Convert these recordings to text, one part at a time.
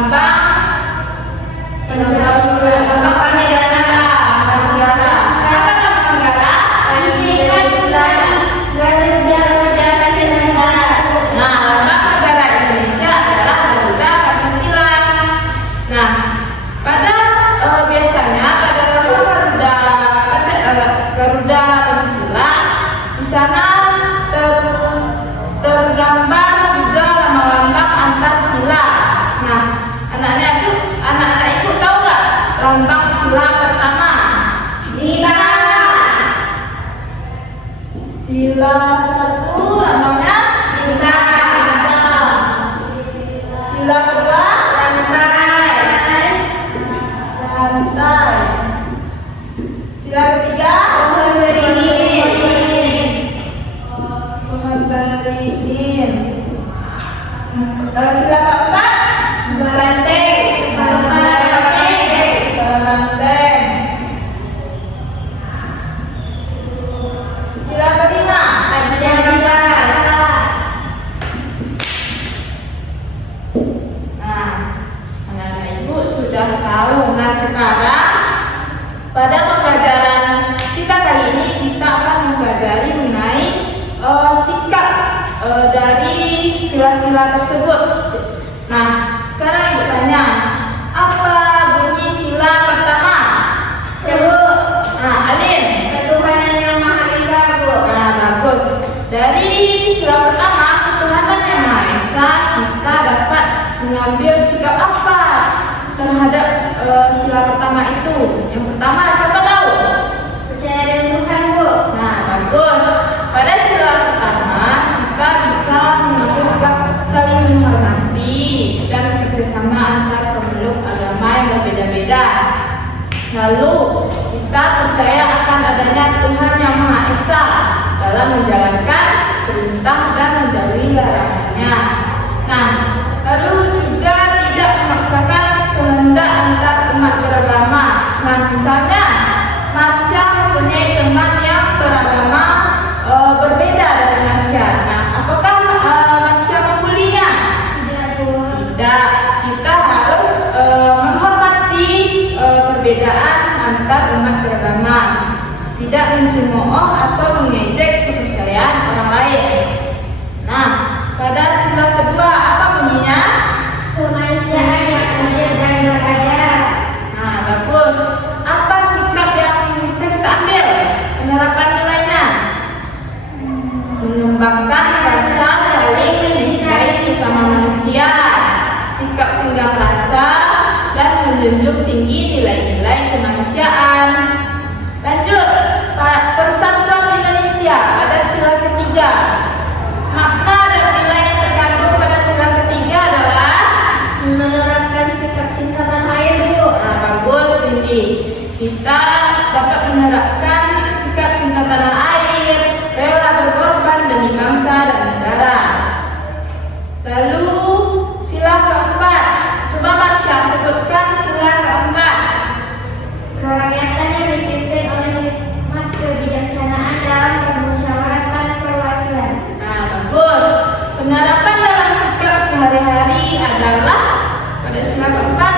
lambang Pancasila. Negara. Apa nama negara? Nah, lambang negara Indonesia adalah Garuda Pancasila. Nah, pada biasanya pada lambang Garuda Pancasila di sana tergambar juga lambang antar sila. Nah, anak-anak ibu tahu nggak lambang sila pertama? Sila satu lambangnya bintang. Sila kedua lantai. Sila ketiga pohon beringin. Sila keempat banteng. Sila kelima Nah, anak-anak ibu sudah tahu. Nah, sekarang pada pembelajaran kita kali ini kita akan mempelajari mengenai sikap dari sila-sila tersebut. Nah, sekarang ibu tanya, apa bunyi sila pertama? Nah, Alin. Nah, bagus. Dari sila pertama, ketuhanan yang Maha Esa, kita dapat mengambil sikap apa terhadap sila pertama itu? Yang pertama, siapa tahu? Nah, bagus. Pada sila pertama, kita bisa mengambil sikap saling menghormati dan kerjasama antar pemeluk agama yang berbeda-beda. Lalu, kita percaya akan adanya Tuhan yang Maha Esa dalam menjalankan perintah dan menjauhi larangannya. Nah, lalu juga tidak memaksakan kehendak antar umat beragama. Nah, misalnya Marsha mempunyai teman yang beragama berbeda dari Marsha. Nah, apakah Marsha membulinya? Tidak. Kita harus menghormati perbedaan antar umat beragama, tidak mencemooh atau mengejek kepercayaan orang lain. Nah, pada sila kedua apa bunyinya? Kemanusiaan yang adil dan beradab. Nah, bagus. Apa sikap yang bisa kita ambil? Penerapan nilainya mengembangkan rasa saling mencintai sesama manusia, sikap tenggang rasa, dan menjunjung tinggi nilai-nilai kemanusiaan. Lanjut, Persatuan Indonesia pada sila ketiga. Makna dan nilai yang terkandung pada sila ketiga adalah Menerapkan sikap cinta tanah air, Bu. Nah, bagus ini. Kita dapat menerapkan sikap cinta tanah air, rela berkorban demi bangsa dan negara. Lalu sila keempat. Coba Marsha sebutkan sila keempat. Kerakyatan yang dipimpin oleh hikmat kebijaksanaan dalam permusyawaratan perwakilan. Nah, bagus. Penerapan dalam sikap sehari-hari adalah pada sila keempat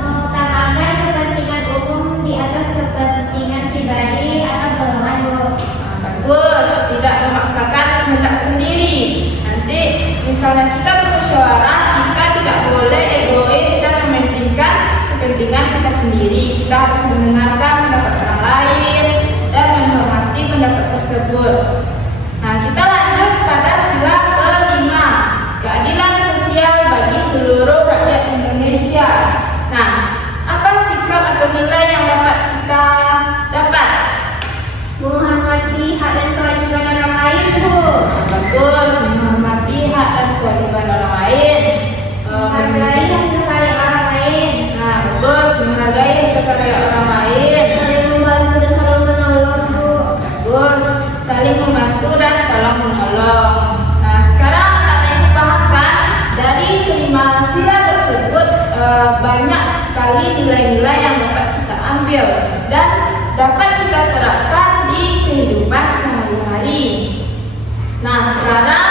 Mengutamakan kepentingan umum di atas kepentingan pribadi atau golongan, Bu. Nah, bagus. Tidak memaksakan kehendak sendiri. Nanti misalnya kita bermusyawarah, kita tidak boleh egois dan mementingkan kepentingan kita sendiri. Kita harus mendengarkan pendapat orang lain dan menghormati pendapat tersebut. Nah, kita lanjut pada sila kelima, keadilan sosial bagi seluruh rakyat Indonesia. Nah, apa sikap atau nilai yang dapat kita dapat? Menghormati hak dan kewajiban orang lain, Bu. Bagus, menghormati hak dan kewajiban orang lain. Menghargai hasil karya orang lain. Nah, bagus, menghargai hasil karya orang lain. Saling membantu dan tolong menolong, Bu. Bagus, saling membantu dan tolong menolong. Nah, sekarang anak-anak ibu pahamkan dari kelima sila tersebut banyak sekali nilai-nilai yang dapat kita ambil dan dapat kita terapkan di kehidupan sehari-hari. Nah, sekarang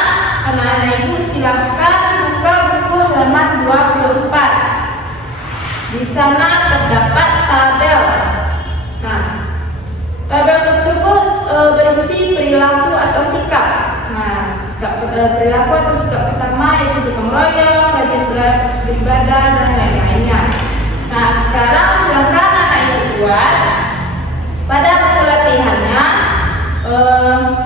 anak-anak ibu silakan buka buku halaman 24. sana terdapat tabel. Nah, tabel tersebut berisi perilaku atau sikap. Nah, perilaku atau sikap pertama yaitu gotong royong, rajin beribadah, dan lain-lainnya. Nah, sekarang silakan anak ibu buat pada buku latihannya.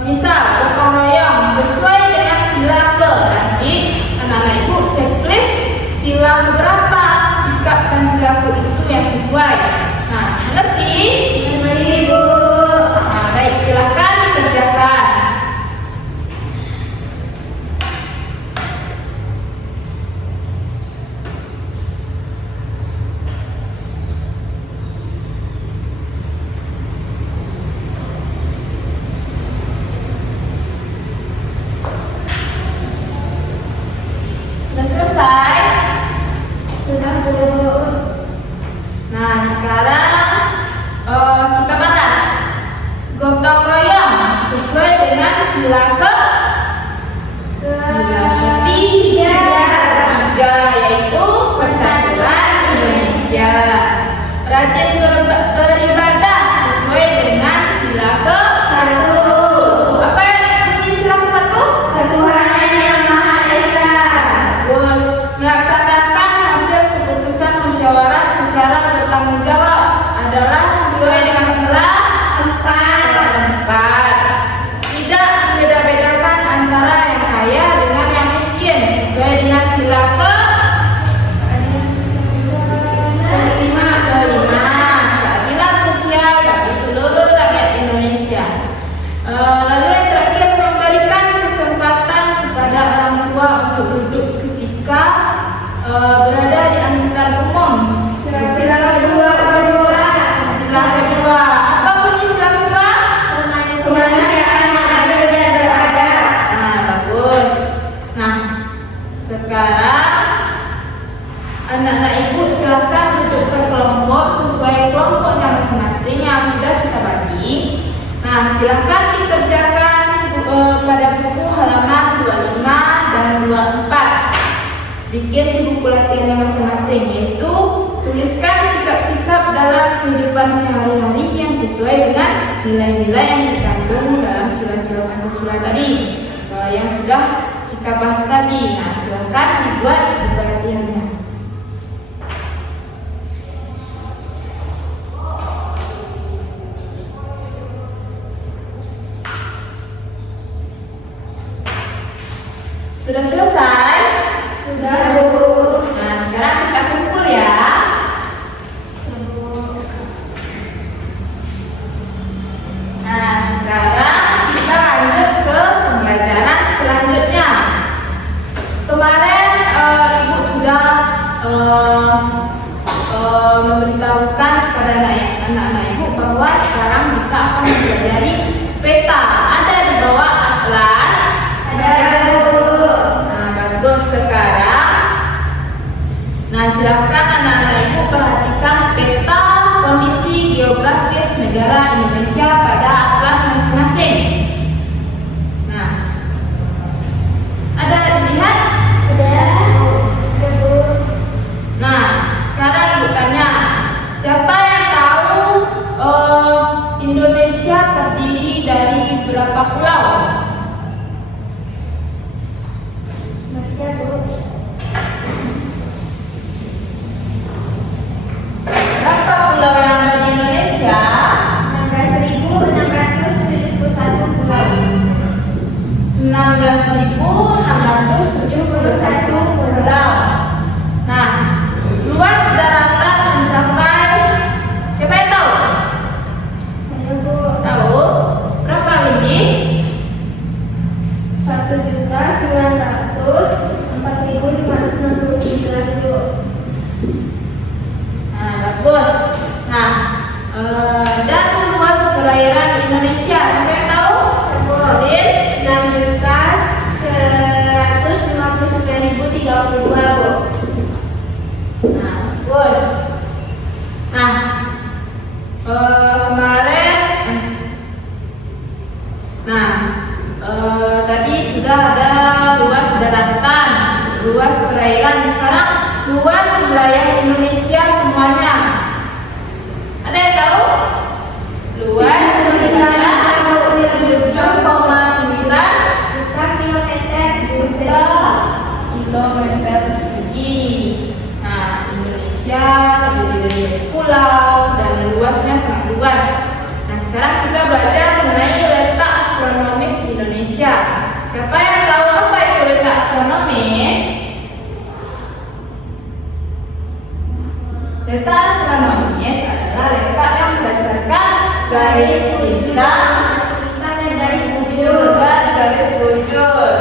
Misal gotong royong sesuai dengan sila ke. Nanti anak-anak ibu checklist sila berapa sikap dan perilaku itu yang sesuai. Nah, ngerti? Ibu. Baik, silakan dikerjakan. Sudah selesai? Sudah, Bu. Nah, sekarang kita bahas gotong royong sesuai dengan sila ke ketiga, yaitu persatuan Indonesia. Rajin beribadah sesuai dengan sila ke satu. Apa yang bunyi sila ke satu? Ketuhanan yang Maha Esa. Terus melaksanakan hasil keputusan musyawarah secara bertanggung jawab adalah sesuai dengan sila 4. Tidak membeda-bedakan antara yang kaya dengan yang miskin sesuai dengan sila ke 5. Keadilan sosial bagi seluruh rakyat Indonesia. Lalu yang terakhir, memberikan kesempatan kepada orang tua untuk duduk ketika berada di angkutan umum. Sila kedua. Sila kedua. Apa bunyi sila kedua? Kemanusiaan yang adil dan beradab. Nah, bagus. Nah, sekarang anak-anak ibu silakan duduk berkelompok sesuai kelompoknya masing-masing yang sudah kita bagi. Nah, silakan dikerjakan pada buku halaman 25 dan 24. Bikin di buku latihannya masing-masing, yaitu tuliskan sikap-sikap dalam kehidupan sehari-hari yang sesuai dengan nilai-nilai yang terkandung dalam sila-sila Pancasila tadi yang sudah kita bahas tadi. Nah, silakan dibuat buku latihannya. Sudah selesai? Sudah, Bu. Nah, sekarang kita kumpul ya. Nah, sekarang kita lanjut ke pembelajaran selanjutnya. Kemarin ibu sudah memberitahukan kepada anak-anak ibu bahwa sekarang kita akan mempelajari peta. Ada di bawah atlas. Ada, Bu. Nah, bagus sekarang. Nah, silakan anak-anak ibu perhatikan peta kondisi geografis negara Indonesia pada atlas masing-masing. Nah, ada dilihat? Ada, Bu. Nah, sekarang ibu tanya, siapa yang tahu Indonesia terdiri dari berapa pulau? Masih, Bu. Berapa pulau yang ada di Indonesia? 16.671 pulau. 16.671 pulau. Nah, luas daratan mencapai, siapa yang tahu? Saya, Bu. Tahu? Berapa, Windy? 1.904.569, Bu. Nah, bagus. Nah, dan luas perairan Indonesia, siapa yang tahu? Bu. Adin? 16.159.032, Bu. Nah, bagus. Nah, kemarin, tadi sudah ada luas daratan, luas perairan. Sekarang luas wilayah luas. Nah, sekarang kita belajar mengenai letak astronomis di Indonesia. Siapa yang tahu apa itu letak astronomis? Letak astronomis adalah letak yang berdasarkan garis bintang dan garis bujur. dan garis bujur.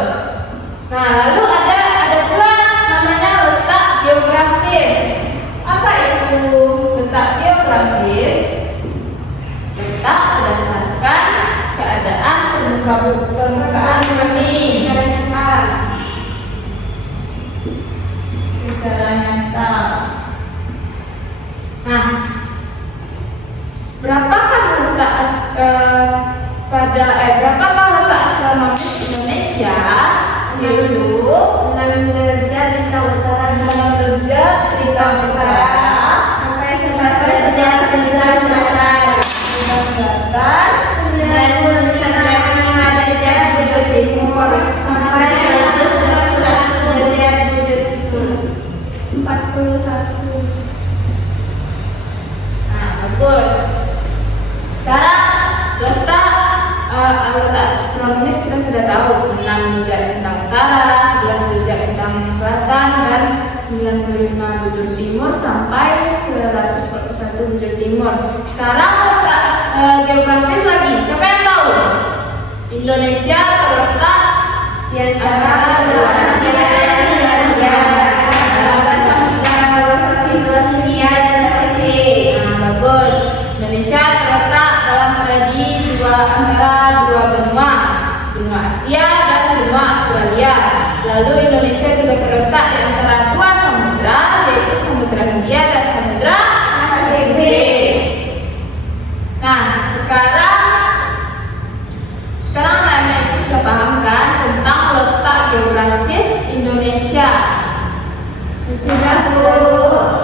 Nah, lalu ada pula namanya letak geografis. Apa itu letak geografis? Letak berdasarkan keadaan permukaan bumi secara nyata. Nah, berapakah letak letak astronomis Indonesia? Yaitu 6 derajat bintang utara 6 derajat bintang utara sampai 11 derajat bintang selatan. bintang selatan 95 derajat bujur timur sampai 121 derajat bujur timur. 41. Nah, bagus. Sekarang letak astronomis kita sudah tahu 6 derajat bintang utara, 11 derajat bintang selatan, dan 95 bujur timur sampai 141 bujur timur. Sekarang letak geografis lagi. Siapa yang tahu? Indonesia terletak Di antara dua Asia dan Asia, antara Samudra Hindia dan Pasifik. Nah, bagus. Indonesia terletak di antara dua benua, benua Asia dan benua Australia. Lalu Indonesia juga terletak di antara dua samudra, yaitu Samudra Hindia dan Samudra Pasifik. Nah, sekarang anak-anak itu sudah paham kan tentang letak geografis Indonesia? Sudah, Bu.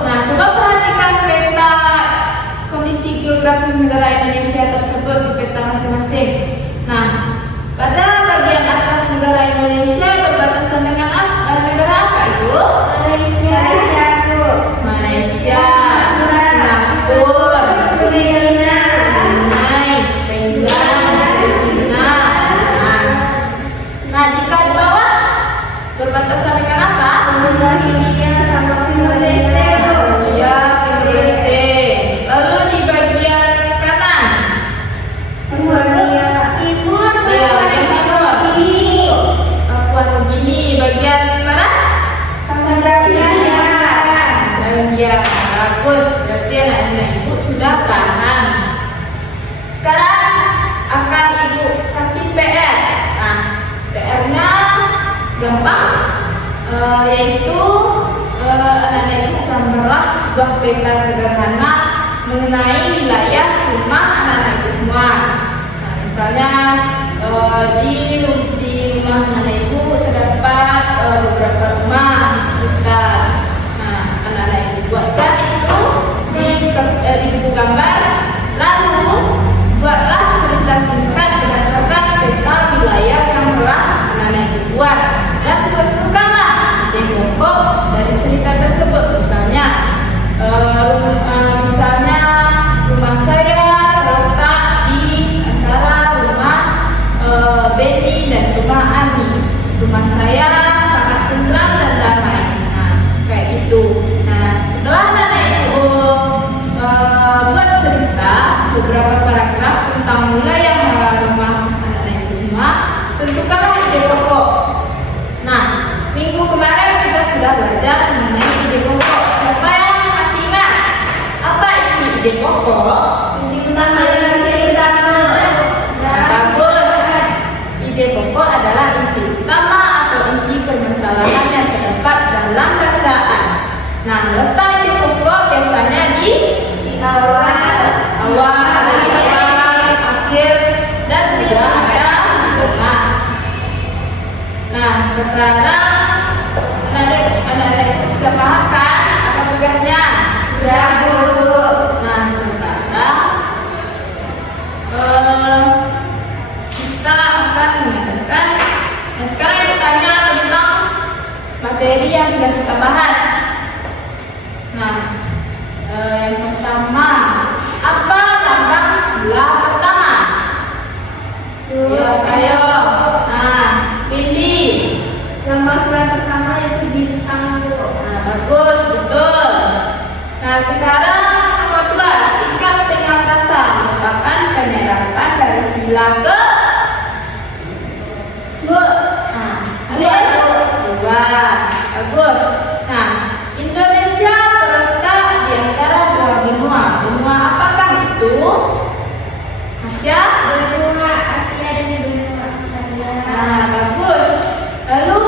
Nah, coba perhatikan peta kondisi geografis negara Indonesia tersebut di peta masing-masing. Nah, pada bagian atas negara Indonesia berbatasan dengan negara apa itu? Malaysia, Bu. Malaysia, Singapura, Filipina, Brunei, Thailand, Filipina. Nah, jika di bawah berbatasan dengan apa? Samudra Hindia sama Timor Leste, Bu. Ya, Timor Leste. Lalu di bagian kanan, Australia Timur, ya, bagian timur, ini Papua Nugini. Bagian barat, Samudra Hindia. India. Bagus, berarti anak-anak ibu sudah paham. Sekarang akan ibu kasih PR. Nah, PR-nya gampang, yaitu anak-anak ibu gambarlah sebuah peta sederhana mengenai wilayah rumah anak-anak ibu semua. Nah, misalnya di rumah anak-anak ibu terdapat beberapa rumah di sekitar. Nah, anak-anak ibu buatkan itu di buku gambar, lalu buatlah cerita singkat berdasarkan peta wilayah yang telah anak-anak ibu buat, dan tentukanlah ide pokok dari cerita tersebut. Misalnya rumah saya terletak di antara rumah Benny dan rumah Ani. Rumah saya sangat tentram dan damai. Nah, kayak gitu. Nah, setelah anak ibu buat cerita beberapa paragraf tentang wilayah rumah anak ibu semua, tentukanlah ide pokok. Nah, minggu kemarin kita sudah belajar mengenai ide pokok. Siapa yang masih ingat apa itu ide pokok? Inti utama dan inti utama. Bagus. Ide pokok adalah inti utama atau inti permasalahan yang terdapat dalam bacaan. Nah, letak ide pokok biasanya di awal, akhir, dan juga ada di tengah. Nah, sekarang anak-anak itu sudah paham kan apa tugasnya? Sudah, Bu. Nah, sekarang kita akan mengadakan. Nah, sekarang yang bertanya tentang materi yang sudah kita bahas. Nah, yang pertama, apa lambang Ayo. Nah, Windy. Lambang surat pertama yaitu bintang, Bu. Nah, bagus, betul. Nah, sekarang nomor 2, sikap dengan rasa merupakan penerapan dari sila ke Bu. Nah, Dua, Bu. 2. Bagus. Nah, Indonesia terletak di antara dua benua. Benua apakah itu? Masya? Benua Asia dan benua Australia. Nah, bagus. Lalu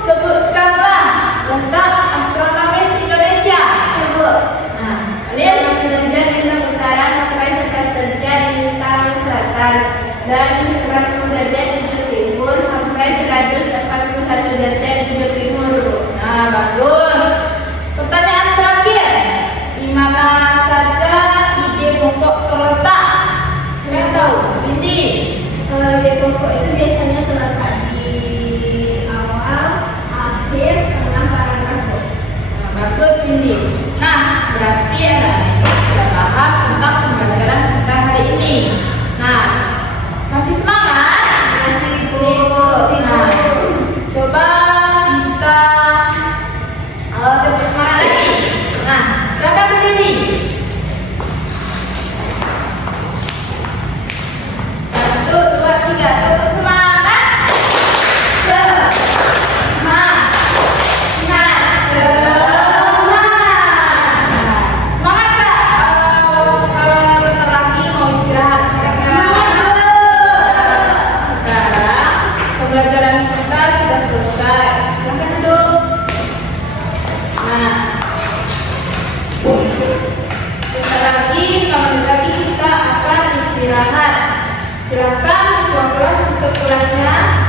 sebutkanlah letak astronomis Indonesia. Bu. Nah, kalian 5 derajat bintang utara sampai 11 derajat bintang selatan dan 90 derajat bujur timur sampai 181 derajat bujur timur, Bu. Nah, bagus. Pertanyaan terakhir, di mana saja ide pokok terletak? Siapa yang tahu? Windy. Ide pokok itu biasanya terletak di awal, akhir, tengah paragraf, Bu. Nah, bagus Windy. Nah, berarti anak-anak sudah paham tentang pembelajaran kita hari ini. Nah, masih semangat? Masih, Bu. Nah, coba kita lebih semangat lagi. Nah, silakan berdiri. 1, 2, 3, terus semangat. Semangat. Nah, semangat. Semangat Kak. Bentar lagi mau istirahat. Semangat. Sekarang pembelajaran kita sudah selesai. Silakan duduk. Nah, sebentar lagi 5 menit lagi kita akan istirahat. Silakan ketua kelas tutup kelasnya.